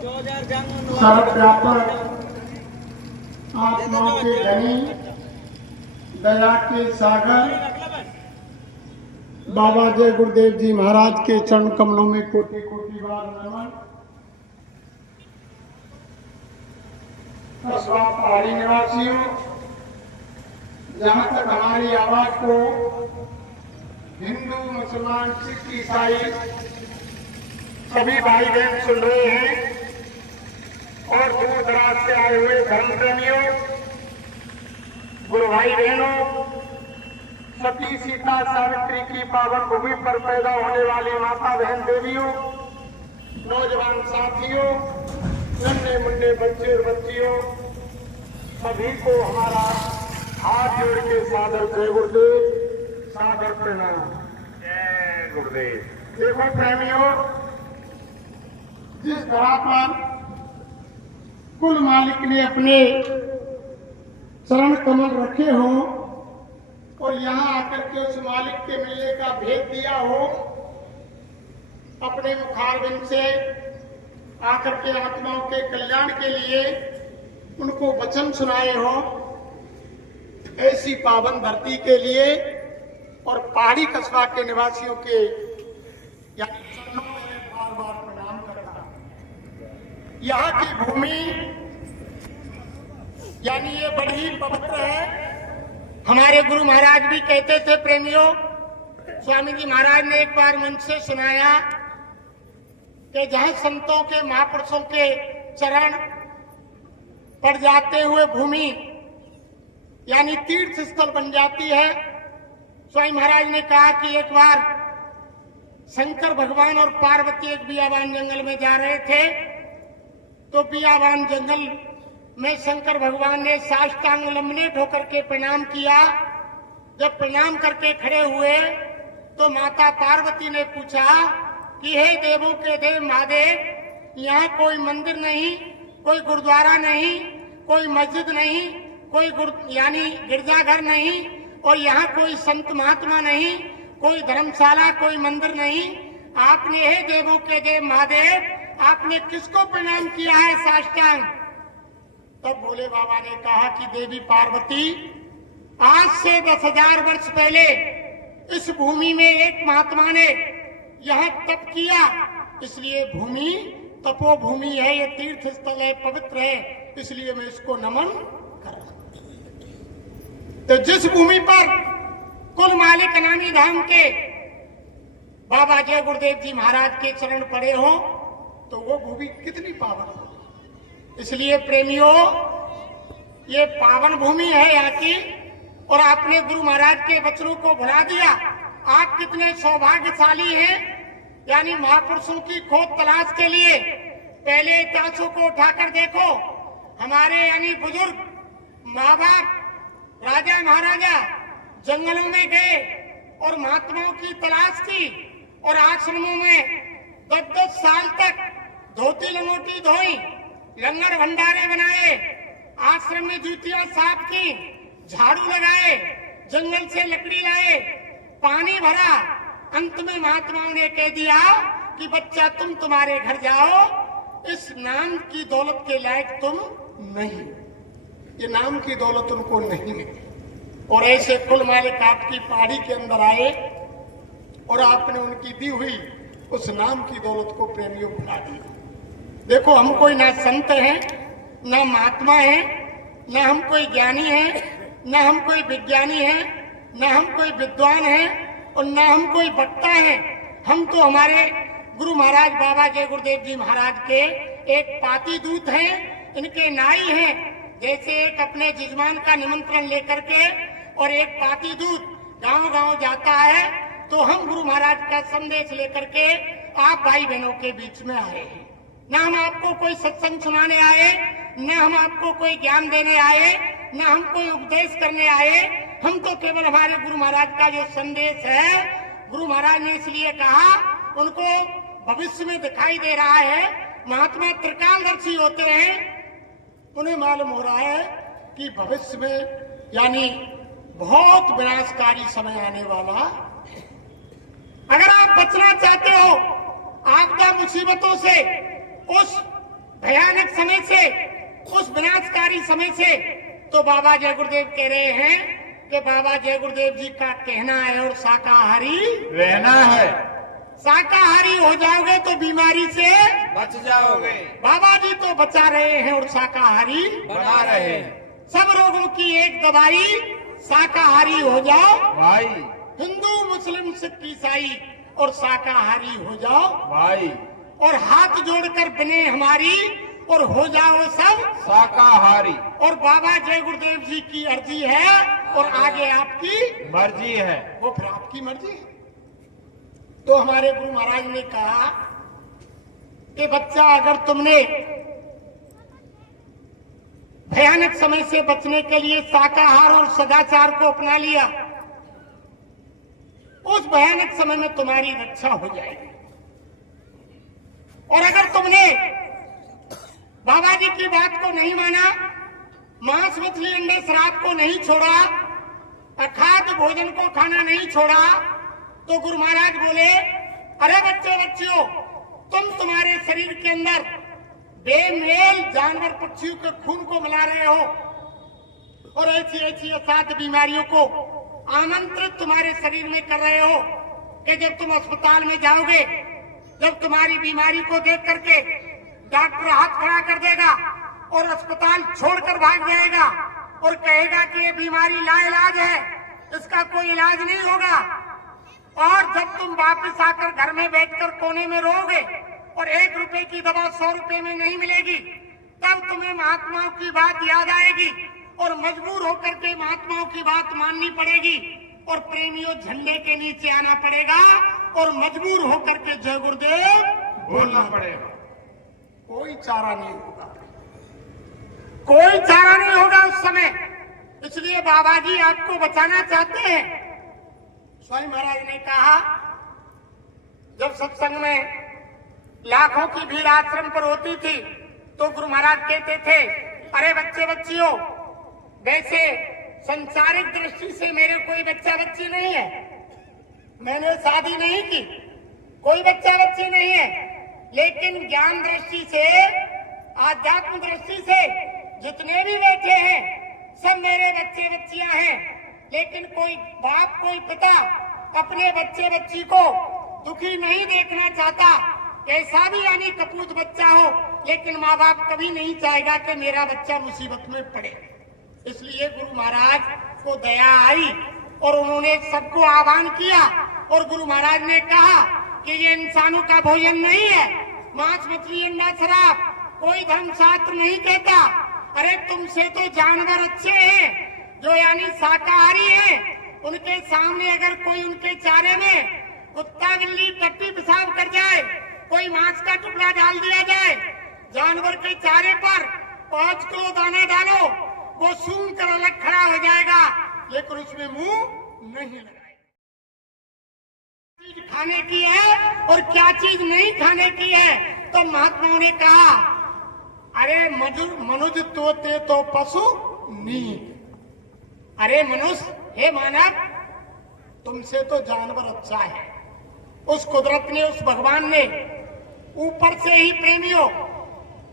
सर्वव्यापक आत्माओं के धनी दया के सागर बाबा जय गुरुदेव जी महाराज के चरण कमलों में कोटि कोटि बार नमन। कस्बा पहाड़ी निवासियों, जहाँ तक हमारी आवाज को हिंदू मुसलमान सिख ईसाई सभी भाई बहन सुन रहे हैं और दूर दराज से आए हुए धर्म प्रेमियों, गुरु भाई बहनों, सती सीता सावित्री की पावन भूमि पर पैदा होने वाली माता बहन देवियों, नौजवान साथियों, नन्हे मुन्ने बच्चे और बच्चियों, सभी को हमारा हाथ जोड़ के सादर जय गुरुदेव, सादर प्रणाम। जय गुरुदेव। देखो प्रेमियों, जिस धरा पर कुल मालिक ने अपने चरण कमल रखे हो और यहाँ आकर के उस मालिक के मिलने का भेद दिया हो, अपने मुखारबिंद से आकर के आत्माओं के कल्याण के लिए उनको वचन सुनाए हो, ऐसी पावन धरती के लिए और पहाड़ी कस्बा के निवासियों के चरणों में बार बार प्रणाम करता। यहाँ की भूमि यानी ये बड़ी पवित्र है। हमारे गुरु महाराज भी कहते थे प्रेमियों, स्वामी जी महाराज ने एक बार मंच से सुनाया कि जहां संतों के महापुरुषों के चरण पड़ जाते हुए भूमि यानी तीर्थ स्थल बन जाती है। स्वामी महाराज ने कहा कि एक बार शंकर भगवान और पार्वती एक बियाबान जंगल में जा रहे थे, तो बियाबान जंगल में शंकर भगवान ने साष्टांग लंबनेट होकर के प्रणाम किया। जब प्रणाम करके खड़े हुए तो माता पार्वती ने पूछा कि हे देवों के देव महादेव, यहाँ कोई मंदिर नहीं, कोई गुरुद्वारा नहीं, कोई मस्जिद नहीं, कोई यानी गिरजाघर नहीं, और यहाँ कोई संत महात्मा नहीं, कोई धर्मशाला, कोई मंदिर नहीं। आपने हे देवों के देव महादेव, आपने किसको प्रणाम किया है साष्टांग? तब भोले बाबा ने कहा कि देवी पार्वती, आज से 10,000 वर्ष पहले इस भूमि में एक महात्मा ने यहाँ तप किया, इसलिए भूमि तपोभूमि है, ये तीर्थ स्थल है, पवित्र है, इसलिए मैं इसको नमन कर रहा हूं। तो जिस भूमि पर कुल मालिक अनामी धाम के बाबा जय गुरुदेव जी महाराज के चरण पड़े हो, तो वो भूमि कितनी पावन हो। इसलिए प्रेमियों, ये पावन भूमि है यहाँ की, और आपने गुरु महाराज के वचनों को भुला दिया। आप कितने सौभाग्यशाली हैं, यानी महापुरुषों की खोज तलाश के लिए पहले इतिहासों को उठाकर देखो। हमारे यानी बुजुर्ग माँ बाप, राजा महाराजा जंगलों में गए और महात्माओं की तलाश की, और आश्रमों में 10-10 साल तक धोती लंगोटी धोई, लंगर भंडारे बनाए, आश्रम में जूतियां साफ की, झाड़ू लगाए, जंगल से लकड़ी लाए, पानी भरा। अंत में महात्माओं ने कह दिया कि बच्चा तुम तुम्हारे घर जाओ, इस नाम की दौलत के लायक तुम नहीं। ये नाम की दौलत उनको नहीं मिली, और ऐसे कुल मालिक आपकी पहाड़ी के अंदर आए और आपने उनकी दी हुई उस नाम की दौलत को प्रेमियों भुला दिया। देखो, हम कोई ना संत हैं, ना महात्मा हैं, ना हम कोई ज्ञानी हैं, ना हम कोई विज्ञानी हैं, ना हम कोई विद्वान हैं, और ना हम कोई वक्ता हैं। हम तो हमारे गुरु महाराज बाबा जय गुरुदेव जी महाराज के एक पाती दूत हैं, इनके नाई हैं। जैसे एक अपने जजमान का निमंत्रण लेकर के और एक पाती दूत गांव-गांव जाता है, तो हम गुरु महाराज का संदेश लेकर के आप भाई बहनों के बीच में आए हैं। ना हम आपको कोई सत्संग सुनाने आए, ना हम आपको कोई ज्ञान देने आए, ना हम कोई उपदेश करने आए। हम तो केवल हमारे गुरु महाराज का जो संदेश है, गुरु महाराज ने इसलिए कहा, उनको भविष्य में दिखाई दे रहा है। महात्मा त्रिकालदर्शी होते हैं, उन्हें मालूम हो रहा है कि भविष्य में यानी बहुत विनाशकारी समय आने वाला है। अगर आप बचना चाहते हो आपदा मुसीबतों से, उस भयानक समय से, उस विनाशकारी समय से, तो बाबा जय गुरुदेव कह रहे हैं कि बाबा जय गुरुदेव जी का कहना है और शाकाहारी रहना है। शाकाहारी हो जाओगे तो बीमारी से बच जाओगे। बाबा जी तो बचा रहे हैं और शाकाहारी बना रहे हैं। सब रोगों की एक दवाई शाकाहारी हो जाओ भाई। हिंदू मुस्लिम सिख ईसाई और शाकाहारी हो जाओ भाई। और हाथ जोड़कर बने हमारी और हो जाओ सब शाकाहारी। और बाबा जय गुरुदेव जी की अर्जी है और आगे आपकी मर्जी है। वो फिर आपकी मर्जी है। तो हमारे गुरु महाराज ने कहा कि बच्चा, अगर तुमने भयानक समय से बचने के लिए शाकाहार और सदाचार को अपना लिया, उस भयानक समय में तुम्हारी रक्षा हो जाएगी। और अगर तुमने बाबा जी की बात को नहीं माना, मांस मछली अंडे शराब को नहीं छोड़ा, अखाद्य भोजन को खाना नहीं छोड़ा, तो गुरु महाराज बोले, अरे बच्चे बच्चियों, तुम्हारे शरीर के अंदर बेमेल जानवर पक्षियों के खून को मिला रहे हो और ऐसी ऐसी असाध्य बीमारियों को आमंत्रित तुम्हारे शरीर में कर रहे हो कि जब तुम अस्पताल में जाओगे, जब तुम्हारी बीमारी को देख करके डॉक्टर हाथ खड़ा कर देगा और अस्पताल छोड़कर भाग जाएगा और कहेगा कि ये बीमारी लाइलाज है, इसका कोई इलाज नहीं होगा, और जब तुम वापस आकर घर में बैठकर कोने में रोओगे और 1 रुपए की दवा 100 रुपए में नहीं मिलेगी, तब तुम्हें महात्माओं की बात याद आएगी और मजबूर होकर के महात्माओं की बात माननी पड़ेगी और प्रेमियों झंडे के नीचे आना पड़ेगा और मजबूर होकर के जय गुरुदेव बोलना पड़ेगा। कोई चारा नहीं होगा, कोई चारा नहीं होगा उस समय। इसलिए बाबा जी आपको बचाना चाहते हैं। स्वामी महाराज ने कहा, जब सत्संग में लाखों की भीड़ आश्रम पर होती थी तो गुरु महाराज कहते थे, अरे बच्चे बच्चियों, वैसे संसारिक दृष्टि से मेरे कोई बच्चा बच्ची नहीं है, मैंने शादी नहीं की, कोई बच्चा बच्ची नहीं है, लेकिन ज्ञान दृष्टि से, आध्यात्म दृष्टि से जितने भी बैठे हैं सब मेरे बच्चे बच्चियां हैं। लेकिन कोई बाप, कोई पिता अपने बच्चे बच्ची को दुखी नहीं देखना चाहता, कैसा भी यानी कपूत बच्चा हो, लेकिन माँ बाप कभी नहीं चाहेगा कि मेरा बच्चा मुसीबत में पड़े। इसलिए गुरु महाराज को दया आई और उन्होंने सबको आह्वान किया और गुरु महाराज ने कहा कि ये इंसानों का भोजन नहीं है, मांस मछली अंडा शराब कोई धर्मशास्त्र नहीं कहता। अरे तुमसे तो जानवर अच्छे हैं जो यानी शाकाहारी हैं, उनके सामने अगर कोई उनके चारे में कुत्ता बिल्ली टट्टी पेशाब कर जाए, कोई मांस का टुकड़ा डाल दिया जाए, जानवर के चारे पर 5 किलो दाना डालो, वो सूंघ कर अलग खड़ा हो जाएगा, लेकिन उसमें मुंह नहीं लगाएगा। चीज खाने की है और क्या चीज नहीं खाने की है। तो महात्माओं ने कहा, अरे मनुज तोते तो पशु नीच। अरे मनुष्य, हे मानव, तुमसे तो जानवर अच्छा है। उस कुदरत ने, उस भगवान ने ऊपर से ही प्रेमियों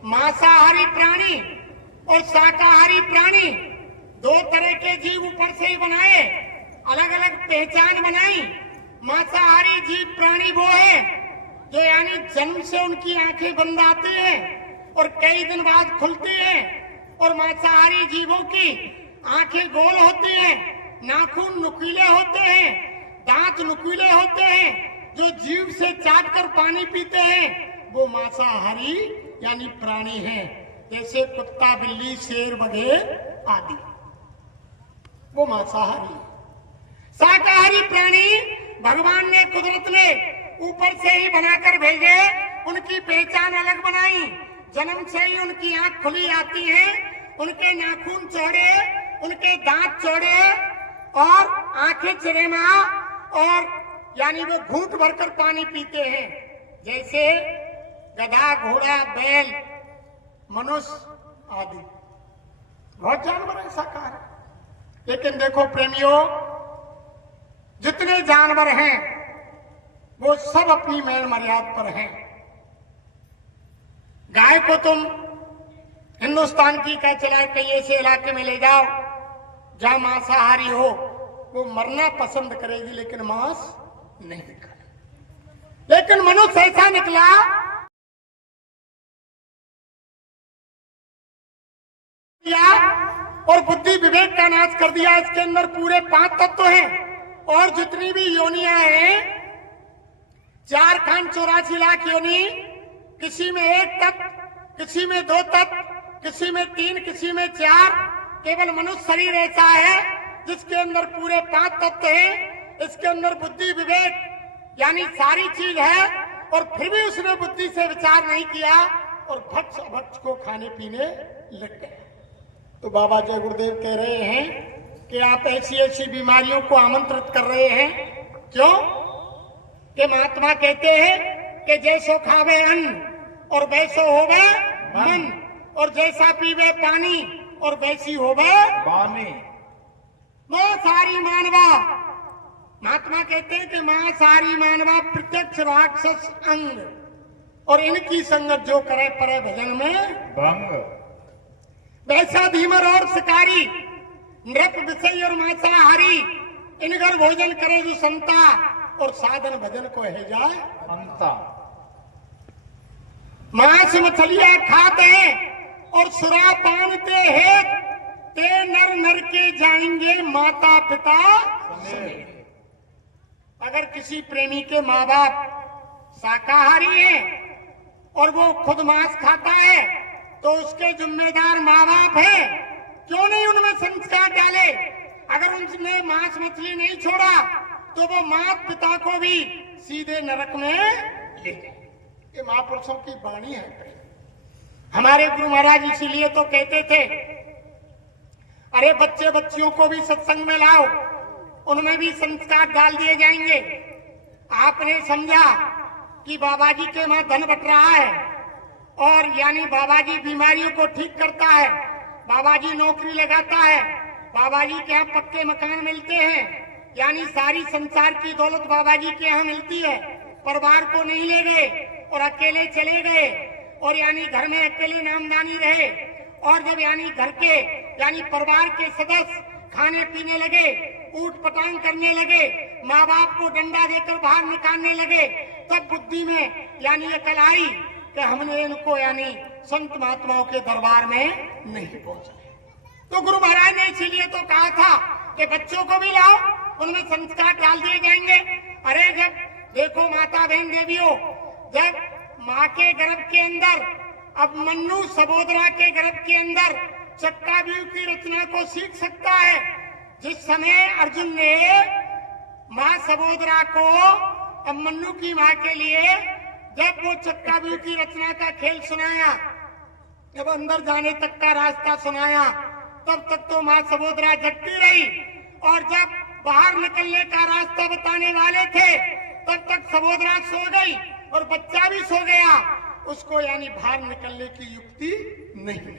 मांसाहारी प्राणी और शाकाहारी प्राणी 2 तरह के जीव ऊपर से ही बनाए, अलग अलग पहचान बनाई। मांसाहारी जीव प्राणी वो है जो यानी जन्म से उनकी आंखें बंद आती हैं और कई दिन बाद खुलती हैं, और मांसाहारी जीवों की आंखें गोल होती हैं, नाखून नुकीले होते हैं, दांत नुकीले होते हैं, जो जीव से चाट कर पानी पीते हैं वो मांसाहारी यानी प्राणी हैं, जैसे कुत्ता बिल्ली शेर बघेर आदि, वो मांसाहारी। शाकाहारी प्राणी भगवान ने, कुदरत ने ऊपर से ही बनाकर भेजे, उनकी पहचान अलग बनाई। जन्म से ही उनकी आंख खुली आती है, उनके नाखून चौड़े, उनके दांत चौड़े और आंखें चरेमा, और यानी वो घूंट भरकर पानी पीते हैं, जैसे गधा, घोड़ा, बैल, मनुष्य आदि। बहुत जानवर है शाकाहारी। लेकिन देखो प्रेमियों, जितने जानवर हैं वो सब अपनी मेल मर्यादा पर हैं। गाय को तुम हिंदुस्तान की कह चला कई ऐसे इलाके में ले जाओ जहां मांसाहारी हो, वो मरना पसंद करेगी लेकिन मांस नहीं खाएगी। लेकिन मनुष्य ऐसा निकला और बुद्धि विवेक का नाश कर दिया। इसके अंदर पूरे 5 तत्व हैं और जितनी भी योनियां हैं 4 खान 84 लाख योनि, किसी में 1 तत्व, किसी में 2 तत्व, किसी में 3, किसी में 4। केवल मनुष्य शरीर ऐसा है जिसके अंदर पूरे 5 तत्व हैं। इसके अंदर बुद्धि विवेक यानी सारी चीज है और फिर भी उसने बुद्धि से विचार नहीं किया और भक्ष अभक्ष को खाने पीने लग गया। तो बाबा जय गुरुदेव कह रहे हैं कि आप ऐसी ऐसी बीमारियों को आमंत्रित कर रहे हैं। क्यों? कि महात्मा कहते हैं कि जैसो खावे अन्न और वैसो होवे मन, और जैसा पीवे पानी और वैसी होवे वाणी। मांसाहारी मानवा, महात्मा कहते हैं कि मांसाहारी मानवा प्रत्यक्ष राक्षस अंग, और इनकी संगत जो करे परे भजन में भंग। वैसा धीमर और शिकारी, नृप विषय और मांसाहारी, इनगर भोजन करे जो संता, और साधन भजन को है जाए अंता। मांस मछलियां खाते हैं और सुरा पानते हैं, ते नर नर के जाएंगे माता पिता समेत। अगर किसी प्रेमी के माँ बाप शाकाहारी हैं और वो खुद मांस खाता है तो उसके जिम्मेदार माँ बाप हैं। क्यों नहीं उनमें संस्कार डाले? अगर उनने मांस मछली नहीं छोड़ा तो वो माता पिता को भी सीधे नरक में ले जाए। ये महापुरुषों की वाणी है। हमारे गुरु महाराज इसीलिए तो कहते थे, अरे बच्चे बच्चियों को भी सत्संग में लाओ, उनमें भी संस्कार डाल दिए जाएंगे। आपने समझा कि बाबा जी के वहां धन बट रहा है और यानी बाबा जी बीमारियों को ठीक करता है, बाबा जी नौकरी लगाता है, बाबा जी के यहाँ पक्के मकान मिलते हैं, यानी सारी संसार की दौलत बाबा जी के यहाँ मिलती है। परिवार को नहीं ले गए और अकेले चले गए, और यानी घर में अकेले नामदानी रहे, और जब यानी घर के यानी परिवार के सदस्य खाने पीने लगे, ऊट पटांग करने लगे, माँ बाप को डंडा देकर बाहर निकालने लगे, तब बुद्धि में यानी अकल आई कि हमने इनको यानी संत महात्माओं के दरबार में नहीं पहुंचाया। तो गुरु महाराज ने इसीलिए तो कहा था कि बच्चों को भी लाओ, उनमें संस्कार डाल दिए जाएंगे। अरे जब देखो माता बहन देवियों, जब माँ के गर्भ के अंदर अब मन्नू सबोदरा के गर्भ के अंदर चक्काव्यूह की रचना को सीख सकता है। जिस समय अर्जुन ने माँ सबोदरा को अब मन्नू की माँ के लिए जब वो चक्काव्यूह की रचना का खेल सुनाया, जब अंदर जाने तक का रास्ता सुनाया, तब तक तो माँ सबोदरा जगती रही, और जब बाहर निकलने का रास्ता बताने वाले थे तब तक सबोदरा सो गई और बच्चा भी सो गया। उसको यानी बाहर निकलने की युक्ति नहीं,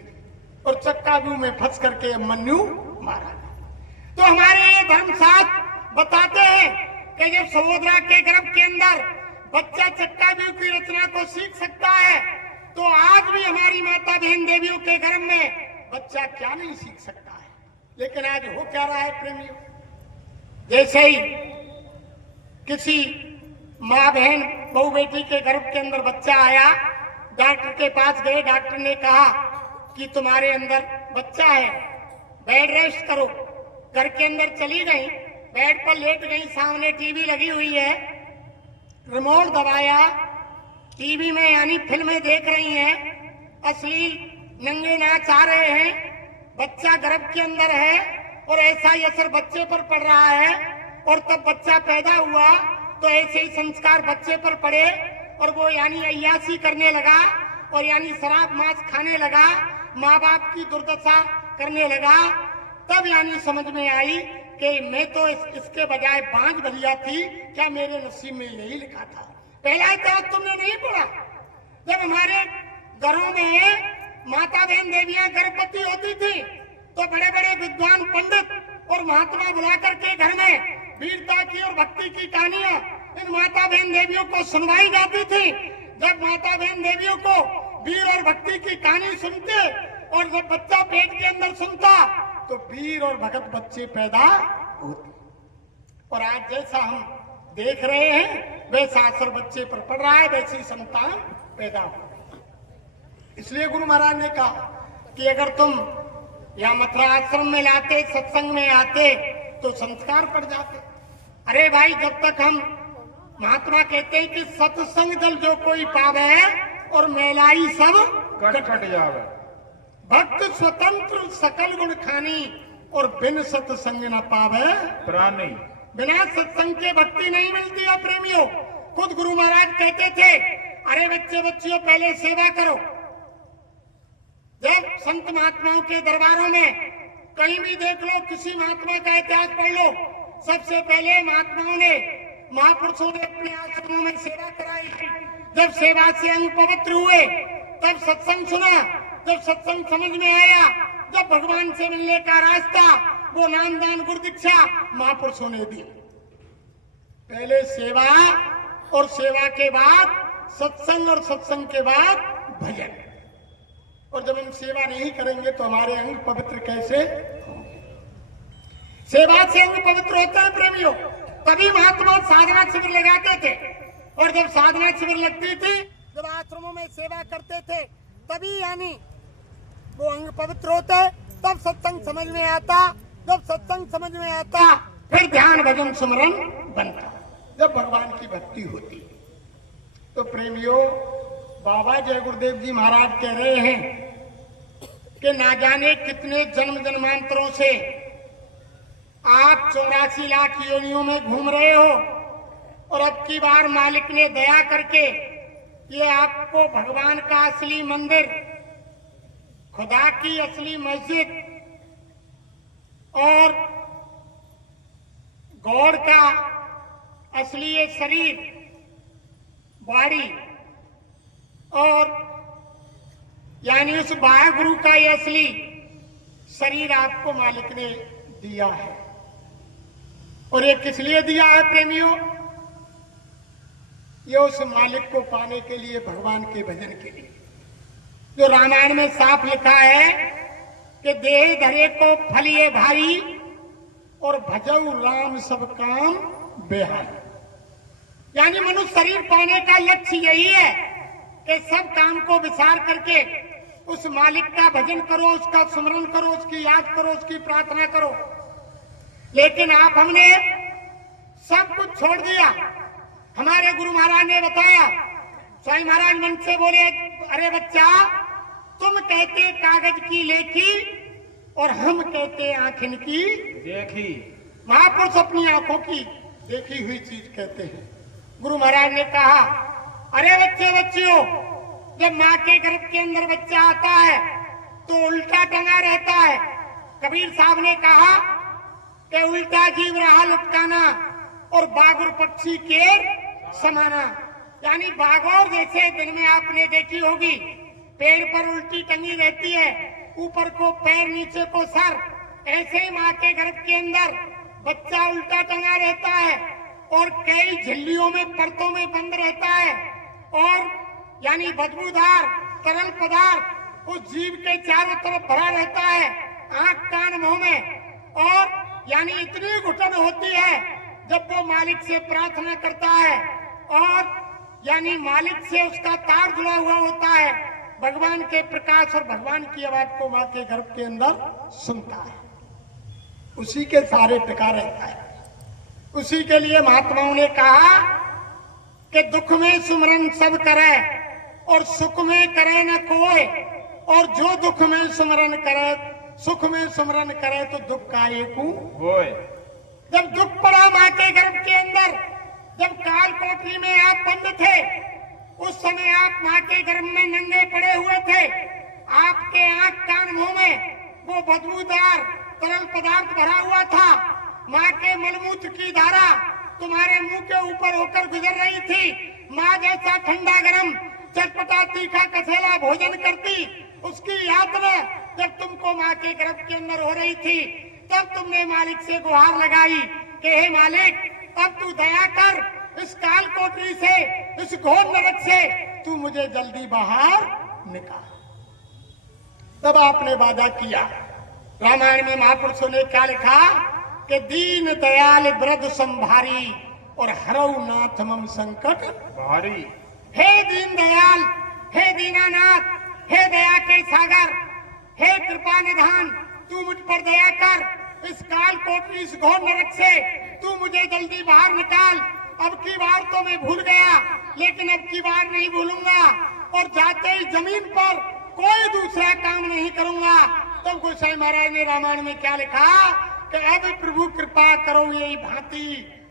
और चक्काव्यूह में फंस करके मन्नू मारा। तो हमारे ये धर्मशास्त्र बताते हैं कि जब सबोदरा के गर्भ के अंदर बच्चा चक्काव्यूह की रचना को सीख सकता है, तो आज भी हमारी माता बहन देवियों के गर्भ में बच्चा क्या नहीं सीख सकता है। लेकिन आज हो क्या रहा है प्रेमियों, जैसे ही किसी माँ बहन बहू बेटी के गर्भ के अंदर बच्चा आया, डॉक्टर के पास गए, डॉक्टर ने कहा कि तुम्हारे अंदर बच्चा है, बेड रेस्ट करो। घर के अंदर चली गई, बेड पर लेट गई, सामने टीवी लगी हुई है, रिमोट दबाया, टीवी में यानी फिल्में देख रही हैं, अश्लील नंगे नाच आ रहे हैं, बच्चा गर्भ के अंदर है और ऐसा ही असर बच्चे पर पड़ रहा है। और तब बच्चा पैदा हुआ तो ऐसे ही संस्कार बच्चे पर पड़े और वो यानी अय्यासी करने लगा और यानी शराब मांस खाने लगा, माँ बाप की दुर्दशा करने लगा। तब यानी समझ में आई कि मैं तो इसके बजाय बांझ बलिया थी, क्या मेरे नसीब में यही लिखा था। पहला इतिहास तुमने नहीं पढ़ा? जब हमारे घरों में माता बहन देवियां गर्भवती होती थी तो बड़े बड़े विद्वान पंडित और महात्मा बुला करके घर में वीरता की और भक्ति की कहानियां इन माता बहन देवियों को सुनवाई जाती थी। जब माता बहन देवियों को वीर और भक्ति की कहानी सुनते, और जब बच्चा पेट के अंदर सुनता तो वीर और भगत बच्चे पैदा होते। और आज जैसा हम देख रहे हैं वैसा असर बच्चे पर पड़ रहा है, वैसी संतान पैदा हो रही। इसलिए गुरु महाराज ने कहा कि अगर तुम या मथुरा आश्रम में लाते, सत्संग में आते तो संस्कार पड़ जाते। अरे भाई, जब तक हम महात्मा कहते हैं कि सत्संग जल जो कोई पावे और मैलाई सब कट जावे, भक्त स्वतंत्र सकल गुण खानी, और बिन सत्संग न पावे प्राणी। बिना सत्संग के भक्ति नहीं मिलती है प्रेमियों। खुद गुरु महाराज कहते थे, अरे बच्चे बच्चियों पहले सेवा करो। जब संत महात्माओं के दरबारों में कहीं भी देख लो, किसी महात्मा का इतिहास पढ़ लो, सबसे पहले महात्माओं ने, महापुरुषों ने अपने आश्रमों में सेवा कराई। जब सेवा से अंग पवित्र हुए तब सत्संग सुना, जब सत्संग समझ में आया, जब भगवान से मिलने का रास्ता, वो नाम दान गुरु दीक्षा महापुरुषों ने दी। पहले सेवा, और सेवा के बाद सत्संग, और सत्संग के बाद भजन। और जब हम सेवा नहीं करेंगे तो हमारे अंग पवित्र कैसे होंगे? सेवा से अंग पवित्र होता है प्रेमियों। तभी महात्मा साधना शिविर लगाते थे, और जब साधना शिविर लगती थी, जब आश्रमों में सेवा करते थे, तभी यानी वो अंग पवित्र होता है। तब सत्संग समझ में आता, जब सत्संग समझ में आता फिर ध्यान भजन सुमरन बनता, जब भगवान की भक्ति होती। तो प्रेमियों, बाबा जय गुरुदेव जी महाराज कह रहे हैं कि ना जाने कितने जन्म जन्मांतरों से आप 84 लाख योनियों में घूम रहे हो, और अब की बार मालिक ने दया करके ये आपको भगवान का असली मंदिर, खुदा की असली मस्जिद और गॉड का असली ये शरीर, बॉडी, और यानी उस वाहेगुरु का ये असली शरीर आपको मालिक ने दिया है। और ये किस लिए दिया है प्रेमियों? ये उस मालिक को पाने के लिए, भगवान के भजन के लिए। जो रामायण में साफ लिखा है कि देह धरे को फलिए भाई, और भजऊ राम सब काम बेहाई। यानी मनुष्य शरीर पाने का लक्ष्य यही है कि सब काम को विचार करके उस मालिक का भजन करो, उसका स्मरण करो, उसकी याद करो, उसकी प्रार्थना करो। लेकिन आप, हमने सब कुछ छोड़ दिया। हमारे गुरु महाराज ने बताया, स्वामी महाराज मन से बोले, अरे बच्चा, तुम कहते कागज की लेखी और हम कहते आंखिन की देखी। महापुरुष अपनी आंखों की देखी हुई चीज कहते हैं। गुरु महाराज ने कहा, अरे बच्चे बच्चियों, जब माँ के गर्भ के अंदर बच्चा आता है तो उल्टा टंगा रहता है। कबीर साहब ने कहा कि उल्टा जीव रहा लटकाना, और बागुर पक्षी के समाना। यानी बागौर जैसे दिन में आपने देखी होगी, पेड़ पर उल्टी टंगी रहती है, ऊपर को पैर नीचे को सर, ऐसे ही माँ के गर्भ के अंदर बच्चा उल्टा टंगा रहता है, और कई झिल्लियों में, परतों में बंद रहता है, और यानी बदबूदार तरल पदार्थ उस जीव के चारों तरफ भरा रहता है, आंख कान मुंह में। और यानी इतनी घुटन होती है जब वो मालिक से प्रार्थना करता है, और यानी मालिक से उसका तार जुड़ा हुआ होता है, भगवान के प्रकाश और भगवान की आवाज को माँ के गर्भ के अंदर सुनता है, उसी के सारे टिका रहता है। उसी के लिए महात्माओं ने कहा कि दुख में सुमरन सब करे और सुख में करे न कोई, और जो दुख में सुमरन करे, सुख में सुमरन करे तो दुख का एक होए। जब दुख पड़ा माँ के गर्भ के अंदर, जब काल कोठरी में आप बंद थे, उस समय आप माँ के गर्भ में नंगे पड़े हुए थे। आपके आंख कान मुंह में वो बदबूदार तरल पदार्थ भरा हुआ था। माँ के मलमूत्र की धारा तुम्हारे मुंह के ऊपर होकर गुजर रही थी। माँ जैसा ठंडा गरम चटपटा तीखा कसेला भोजन करती, उसकी यातना जब तुमको माँ के गर्भ के अंदर हो रही थी, तब तुमने मालिक से गुहार लगाई कि हे मालिक, अब तू दया कर, इस काल कोठरी से, इस घोर नरक से तू मुझे जल्दी बाहर निकाल। तब आपने वादा किया। रामायण में महापुरुषों ने क्या लिखा कि दीन दयाल वृद्ध संभारी और हरऊ नाथ मम संकट भारी। हे दीन दयाल, हे दीनानाथ, हे दया के सागर, हे कृपा निधान, तू मुझ पर दया कर। इस काल कोटरी, इस घोर नरक से तू मुझे जल्दी बाहर निकाल। अब की बार तो मैं भूल गया, लेकिन अब की बार नहीं भूलूंगा और जाते ही जमीन पर कोई दूसरा काम नहीं करूंगा। तब गोसाई महाराज ने रामायण में क्या लिखा कि अब प्रभु कृपा करो यही भांति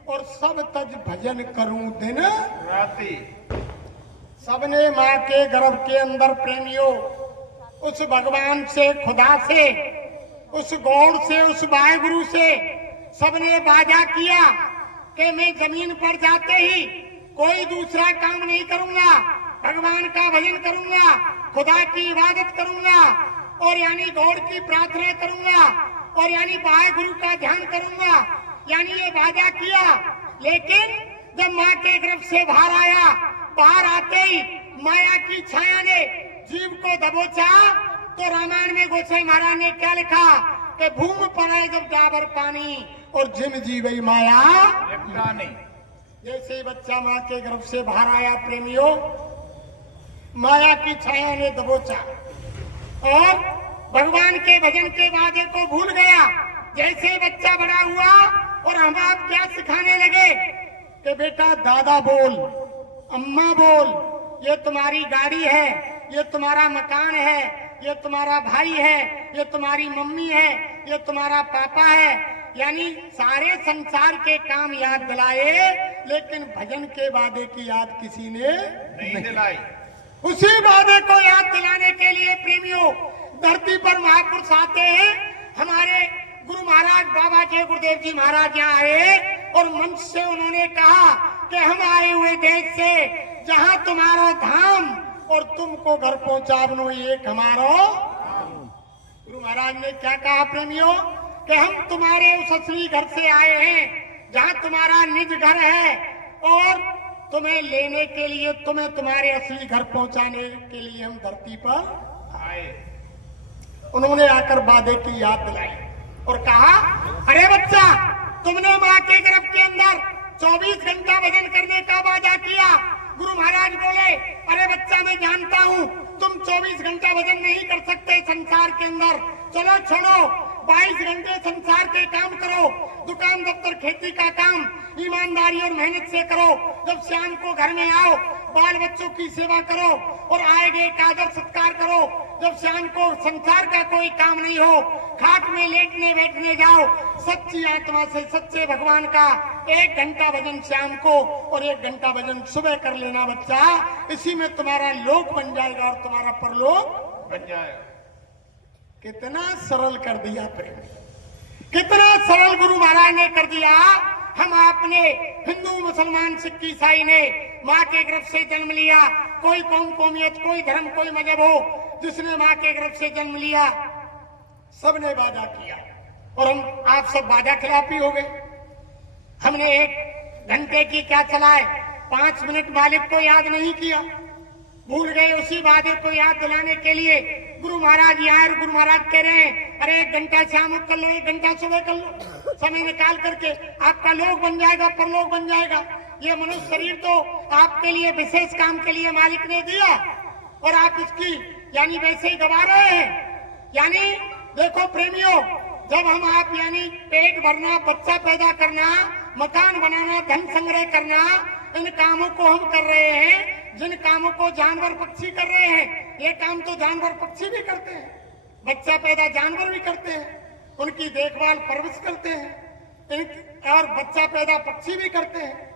और सब तज भजन करूं दिन राती। सबने माँ के गर्भ के अंदर प्रेमियों उस भगवान से, खुदा से, उस गौड़ से, उस वाहिगुरु से सबने वादा किया कि मैं जमीन पर जाते ही कोई दूसरा काम नहीं करूंगा, भगवान का भजन करूंगा, खुदा की इबादत करूंगा और यानी गौड़ की प्रार्थना करूंगा और यानी वाहिगुरु का ध्यान करूंगा, यानी ये वादा किया। लेकिन जब माँ के गर्भ से बाहर आया, बाहर आते ही माया की छाया ने जीव को दबोचा, तो रामायण में गोसाई महाराज ने क्या लिखा कि भूमि पर है जब डाबर पानी और जिम जीवई माया लिपटा नहीं। जैसे ही बच्चा माँ के गर्भ से बाहर आया प्रेमियों, माया की छाया ने दबोचा और भगवान के भजन के वादे को भूल गया। जैसे ही बच्चा बड़ा हुआ और हम आप क्या सिखाने लगे कि बेटा दादा बोल, अम्मा बोल, ये तुम्हारी गाड़ी है, ये तुम्हारा मकान है, ये तुम्हारा भाई है, ये तुम्हारी मम्मी है, ये तुम्हारा पापा है। यानी सारे संसार के काम याद दिलाए, लेकिन भजन के वादे की याद किसी ने नहीं दिलाई। उसी वादे को याद दिलाने के लिए प्रेमियों धरती पर महापुरुष आते हैं। हमारे गुरु महाराज बाबा जय गुरुदेव जी महाराज यहाँ आए और मंच से उन्होंने कहा कि हम आए हुए देश से जहाँ तुम्हारो धाम और तुमको घर पहुंचा बनो एक हमारो। गुरु महाराज ने क्या कहा प्रेमियों कि हम तुम्हारे उस असली घर से आए हैं जहाँ तुम्हारा निज घर है और तुम्हें लेने के लिए, तुम्हें तुम्हारे असली घर पहुंचाने के लिए हम धरती पर आए। उन्होंने आकर वादे की याद दिलाई और कहा, अरे बच्चा, तुमने माँ के गर्भ के अंदर 24 घंटा भजन करने का वादा किया। गुरु महाराज बोले, अरे बच्चा, मैं जानता हूँ तुम 24 घंटा भजन नहीं कर सकते संसार के अंदर। चलो छोड़ो, 22 घंटे संसार के काम करो, दुकान दफ्तर खेती का काम ईमानदारी और मेहनत से करो। जब शाम को घर में आओ, बाल बच्चों की सेवा करो और आएगे एक आदर सत्कार करो। जब शाम को संसार का कोई काम नहीं हो, खाट में लेटने बैठने जाओ, सच्ची आत्मा से सच्चे भगवान का 1 घंटा भजन शाम को और 1 घंटा भजन सुबह कर लेना बच्चा। इसी में तुम्हारा लोक बन जाएगा और तुम्हारा परलोक बन जाएगा। कितना सरल कर दिया प्रेम, कितना सरल गुरु महाराज ने कर दिया। हम आपने हिंदू मुसलमान सिख ईसाई ने माँ के गर्भ से जन्म लिया, कोई कौम कौमियत, कोई धर्म, कोई मजहब हो, जिसने माँ के गर्भ से जन्म लिया सबने वादा किया और हम आप सब वादा खिलाफी हो गए। हमने 1 घंटे की क्या चलाए, 5 मिनट मालिक को याद नहीं किया, भूल गए। उसी वादे को याद दिलाने के लिए गुरु महाराज यहाँ और गुरु महाराज कह रहे हैं, अरे 1 घंटा शाम कर लो, 1 घंटा सुबह कर लो, समय निकाल करके आपका लोक बन जाएगा, परलोक बन जाएगा। ये मनुष्य शरीर तो आपके लिए विशेष काम के लिए मालिक ने दिया और आप इसकी यानी वैसे ही गवा रहे हैं। यानी देखो प्रेमियों, जब हम आप यानी पेट भरना, बच्चा पैदा करना, मकान बनाना, धन संग्रह करना, इन कामों को हम कर रहे हैं, जिन कामों को जानवर पक्षी कर रहे हैं, ये काम तो जानवर पक्षी भी करते हैं। बच्चा पैदा जानवर भी करते हैं, उनकी देखभाल परवरिश करते हैं, और बच्चा पैदा पक्षी भी करते हैं।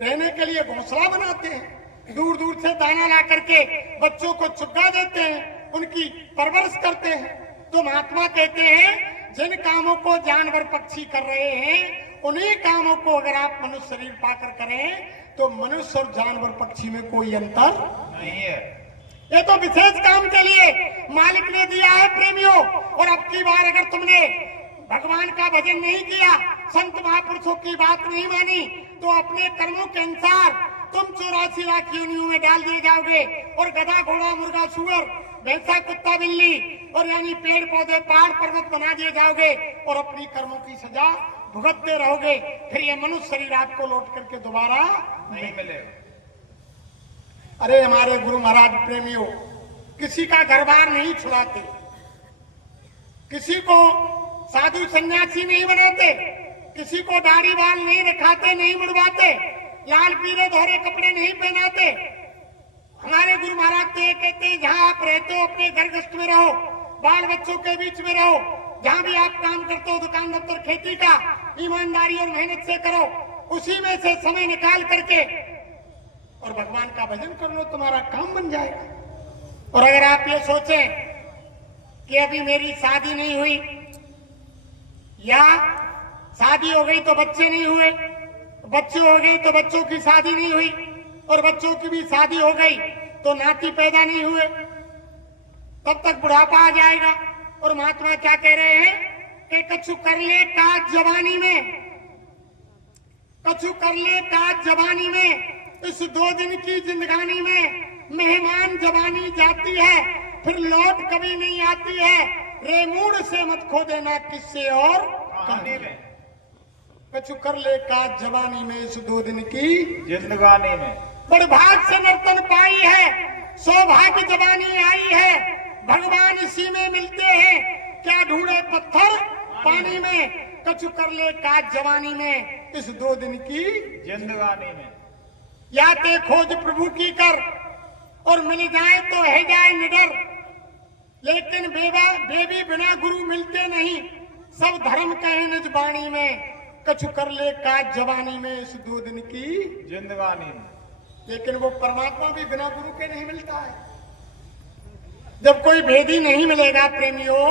रहने के लिए घोंसला बनाते हैं, दूर दूर से दाना ला करके बच्चों को चुगा देते हैं, उनकी परवरिश करते हैं। तो महात्मा कहते हैं जिन कामों को जानवर पक्षी कर रहे हैं, उन्हीं कामों को अगर आप मनुष्य शरीर पाकर करें तो मनुष्य और जानवर पक्षी में कोई अंतर नहीं है। ये तो विशेष काम के लिए मालिक ने दिया है प्रेमियों। और अब की बार अगर तुमने भगवान का भजन नहीं किया, संत महापुरुषों की बात नहीं मानी, तो अपने कर्मों के अनुसार तुम 84 लाख योनियों में डाल दिए जाओगे और गधा घोड़ा मुर्गा सुअर भैंसा कुत्ता बिल्ली और यानी पेड़ पौधे पहाड़ पर्वत बना दिए जाओगे और अपनी कर्मों की सजा भुगतते रहोगे। फिर ये मनुष्य शरीर आपको लौट करके दोबारा नहीं मिलेगा। अरे हमारे गुरु महाराज प्रेमियों, किसी का घर बार नहीं छुड़ाते, किसी को साधु सन्यासी नहीं बनाते, किसी को दाढ़ी बाल नहीं रखाते, नहीं मुड़वाते, लाल पीले दोहरे कपड़े नहीं पहनाते। हमारे गुरु महाराज तो ये कहते हैं, जहां आप रहते हो अपने घर गृहस्थ में रहो, बाल बच्चों के बीच में रहो, जहां भी आप काम करते हो दुकान दफ्तर खेती का ईमानदारी और मेहनत से करो, उसी में से समय निकाल करके और भगवान का भजन कर लो, तुम्हारा काम बन जाएगा। और अगर आप ये सोचें कि अभी मेरी शादी नहीं हुई या शादी हो गई तो बच्चे नहीं हुए, बच्चे हो गए तो बच्चों की शादी नहीं हुई और बच्चों की भी शादी हो गई तो नाती पैदा नहीं हुए, तब तक बुढ़ापा आ जाएगा। और महात्मा क्या कह रहे हैं कि कछु कर ले काज जवानी में, कछु कर ले काज जवानी में, इस 2 दिन की जिंदगानी में मेहमान जवानी जाती है फिर लौट कभी नहीं आती है, रेमूड से मत खो देना किससे और कहानी में। कछु कर ले काज जवानी में, इस 2 दिन की जिंदगानी में बड़ भाग से नर्तन पाई है, सौभाग्य जवानी आई है, भगवान इसी में मिलते हैं, क्या ढूंढे पत्थर पानी में। कछु कर ले काज जवानी में, इस 2 दिन की जिंदगानी में या ते खोज प्रभु की कर और मिल जाए तो है जाए निडर, लेकिन बेबी बिना गुरु मिलते नहीं, सब धर्म कहे निज बाणी में। कछु कर ले काज जवानी में, इस 2 दिन की जिंदगानी में। लेकिन वो परमात्मा भी बिना गुरु के नहीं मिलता है। जब कोई भेदी नहीं मिलेगा प्रेमियों,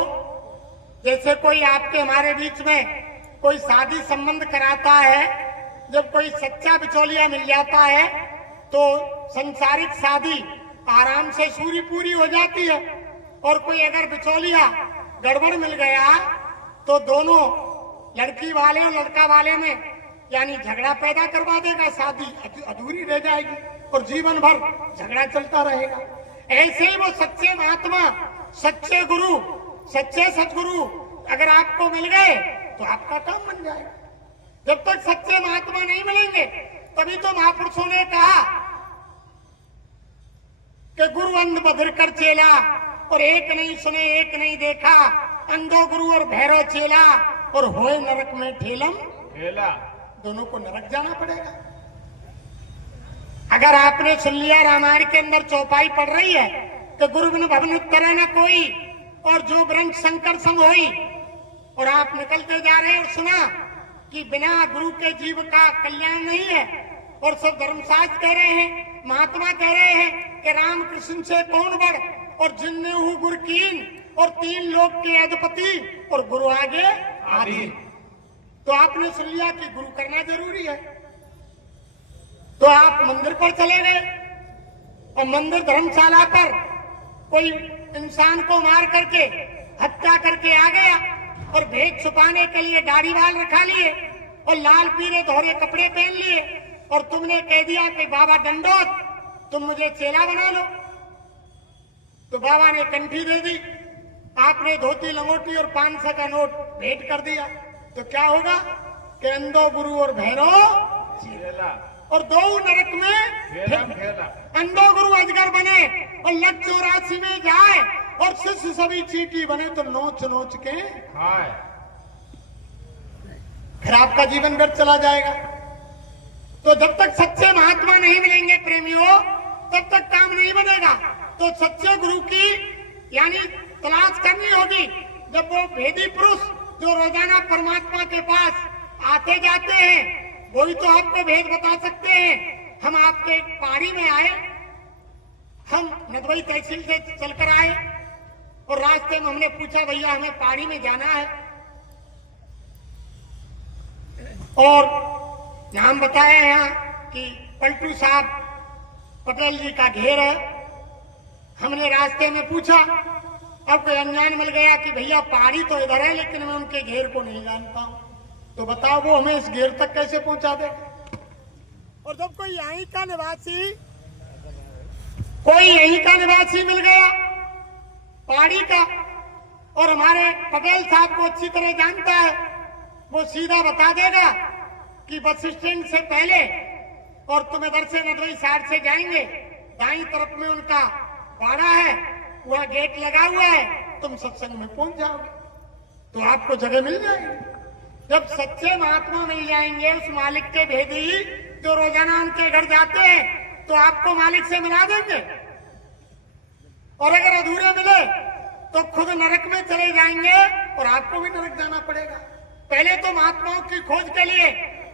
जैसे कोई आपके हमारे बीच में कोई शादी संबंध कराता है, जब कोई सच्चा बिचौलिया मिल जाता है तो संसारिक शादी आराम से पूरी हो जाती है। और कोई अगर बिचौलिया गड़बड़ मिल गया तो दोनों लड़की वाले और लड़का वाले में यानी झगड़ा पैदा करवा देगा, शादी अधूरी रह जाएगी और जीवन भर झगड़ा चलता रहेगा। ऐसे ही वो सच्चे महात्मा, सच्चे गुरु, सच्चे सतगुरु अगर आपको मिल गए तो आपका काम बन जाएगा। जब तक सच्चे महात्मा नहीं मिलेंगे, तभी तो महापुरुषों ने कहा कि गुरु अंध बधिर कर चेला, और एक नहीं सुने एक नहीं देखा, अंधो गुरु और भैरव चेला, और होए नरक में ठेलम ठेला। दोनों को नरक जाना पड़ेगा। अगर आपने सुन लिया रामायण के अंदर चौपाई पड़ रही है कि गुरु बिन भवन तरह न कोई, और जो ब्रह्म शंकर संग होई, और आप निकलते जा रहे हैं और सुना कि बिना गुरु के जीव का कल्याण नहीं है, और सब धर्मशास्त्र कह रहे हैं, महात्मा कह रहे हैं कि राम कृष्ण से कौन बढ़, और जिन्ने हु गुरु कीन, और 3 लोक के अधिपति, और गुरु आगे आदि। तो आपने सुन लिया कि गुरु करना जरूरी है, तो आप मंदिर पर चले गए और मंदिर धर्मशाला पर कोई इंसान को मार करके हत्या करके आ गया, और भेद छुपाने के लिए दाढ़ी बाल रखा लिए और लाल पीले दोहरे कपड़े पहन लिए, और तुमने कह दिया कि बाबा दंडोत तुम मुझे चेला बना लो। तो बाबा ने कंठी दे दी, आपने धोती लंगोटी और 500 का नोट भेंट कर दिया, तो क्या होगा कि अंधो गुरु और भैरव ठेला। और 2 नरक में ठेला। अंधो गुरु अजगर बने और लग 84 में जाए, और शिष्य सभी चींटी बने तो नोच नोच के खाए। फिर आपका जीवन व्यर्थ चला जाएगा। तो जब तक सच्चे महात्मा नहीं मिलेंगे प्रेमियों, तब तक काम नहीं बनेगा। तो सच्चे गुरु की यानी तलाश करनी होगी। जब वो भेदी पुरुष जो रोजाना परमात्मा के पास आते जाते हैं, वही तो आपको भेद बता सकते हैं। हम आपके पहाड़ी में आए, हम नदवई तहसील से चलकर आए, और रास्ते में हमने पूछा भैया हमें पहाड़ी में जाना है, और नाम बताया यहाँ कि पलटू साहब पटेल जी का घेर है। हमने रास्ते में पूछा, अब कोई अनजान मिल गया कि भैया पहाड़ी तो इधर है लेकिन मैं उनके घेर को नहीं जानता हूं, तो बताओ वो हमें इस घेर तक कैसे पहुंचा दे। और जब कोई यहीं का निवासी मिल गया पहाड़ी का, और हमारे पटेल साहब को अच्छी तरह जानता है, वो सीधा बता देगा कि बस स्टैंड से पहले और तुम इधर से नदवई साइड से जाएंगे, दाईं तरफ में उनका बाड़ा है, वहां गेट लगा हुआ है, तुम सत्संग में पहुंच जाओगे तो आपको जगह मिल जाएगी। जब सच्चे महात्मा मिल जाएंगे उस मालिक के भेदी जो रोजाना उनके घर जाते हैं, तो आपको मालिक से मिला देंगे। और अगर अधूरे मिले तो खुद नरक में चले जाएंगे और आपको भी नरक जाना पड़ेगा। पहले तो महात्माओं की खोज के लिए,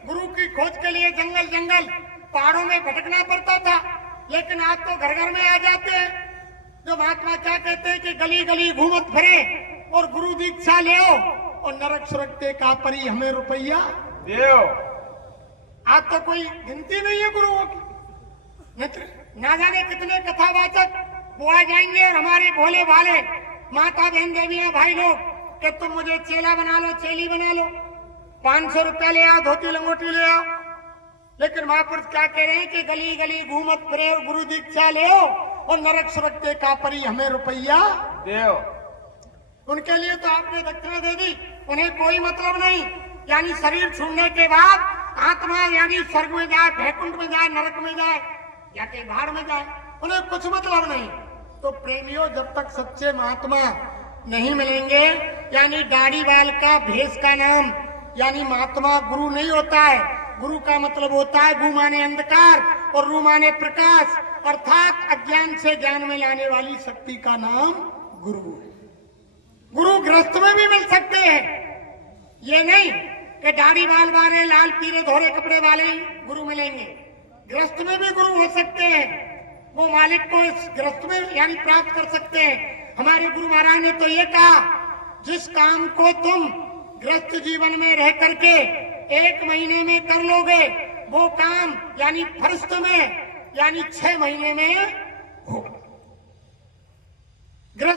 गुरु की खोज के लिए जंगल जंगल पहाड़ों में भटकना पड़ता था, लेकिन आज तो घर घर में आ जाते हैं। जो महात्मा क्या कहते हैं कि गली गली घूमत फिरे और गुरु दीक्षा ले और नरक सुरक्षते का परी हमें रुपया देव। आज तो कोई गिनती नहीं है गुरुओं की। ना जाने कितने कथावाचक वो आ जाएंगे और हमारे भोले भाले माता बहन देवियां भाई लोग कि तुम मुझे चेला बना लो, चेली बना लो, 500 रुपया ले आओ, धोती लंगोटी ले आओ। लेकिन महापुरुष क्या कह रहे हैं कि गली गली घूमत फिरे और गुरु दीक्षा ले और नरक सुरक्षते का परी हमें रुपया देव। उनके लिए तो आपने दक्षिणा दे दी, उन्हें कोई मतलब नहीं। यानी शरीर छूटने के बाद आत्मा यानी स्वर्ग में जाए, वैकुंठ में जाए, नरक में जाए या के भाड़ में जाए, उन्हें कुछ मतलब नहीं। तो प्रेमियों, जब तक सच्चे महात्मा नहीं मिलेंगे, यानी दाढ़ी बाल का भेष का नाम यानी महात्मा गुरु नहीं होता है। गुरु का मतलब होता है गु माने अंधकार और रू माने प्रकाश, अर्थात अज्ञान से ज्ञान में लाने वाली शक्ति का नाम गुरु है। गुरु गृहस्थ में भी मिल सकते हैं, ये नहीं कि दाढ़ी बाल वाले लाल पीले धोरे कपड़े वाले ही गुरु मिलेंगे। गृहस्थ में भी गुरु हो सकते हैं, वो मालिक को इस गृहस्थ में यानी प्राप्त कर सकते हैं। हमारे गुरु महाराज ने तो ये कहा, जिस काम को तुम गृहस्थ जीवन में रह करके 1 महीने में कर लोगे, वो काम यानी फरिश्त में यानी 6 महीने में होगा।